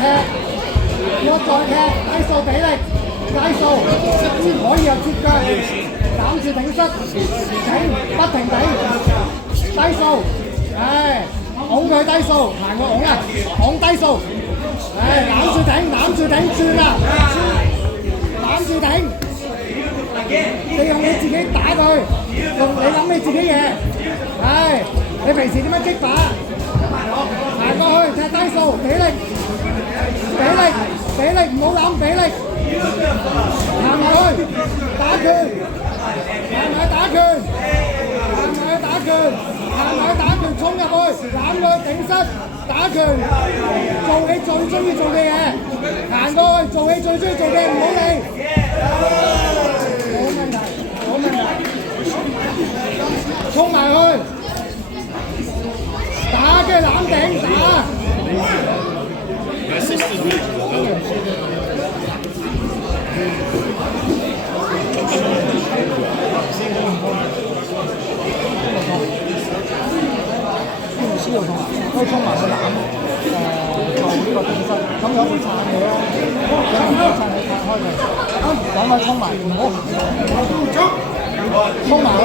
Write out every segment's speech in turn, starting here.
要再踢，低數比力，低數，可以又接腳，攬住頂膝，頂，不停頂，低數，拱佢低數，行個拱啊，拱低數，攬住頂，轉啦，攬住頂，你用你自己打佢，用你諗你自己嘢，你平時點樣擊打？行過去踢低數，比力，唔好諗比力，行埋去打拳，行埋去打拳，衝入去攬佢頂膝打拳，做你最中意做嘅嘢，行過去做你最中意做嘅，唔好理，冇問題，衝埋去。打嘅攬頂打。需要衝可以衝埋去攬，做呢個頂膝，咁有會撐你咯。有人會撐你撐開佢，等佢衝埋，唔好衝埋去，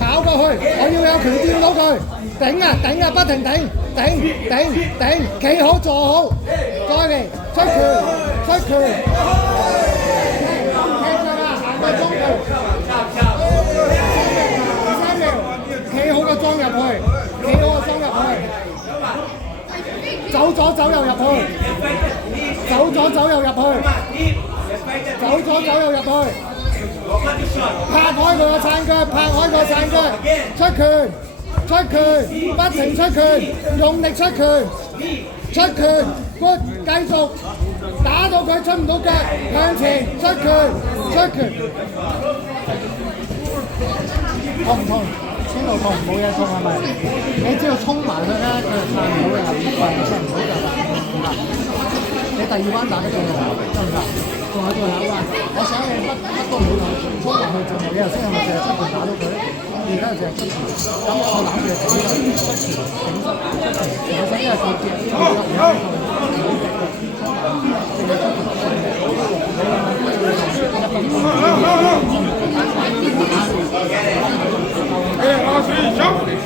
跑過去，我要有拳掂到佢，頂啊，不停頂，企好坐好，再嚟出拳，行個中路，3秒，企好個裝入去，走左走右入去，拍開佢個撐腳，出拳，不停出拳，用力出拳，good， 繼續打到佢出唔到腳，向前出拳，痛唔痛？邊度痛？冇嘢痛係咪？你只要衝埋去咧，佢就撐唔到嘅，出唔到腳啦。你第二彎打得幾好？得唔得？仲有最後一彎，我想你乜都唔好諗，衝埋去做，你頭先係咪淨係出拳打到佢？而家就係出拳，咁我攬住佢頂膝。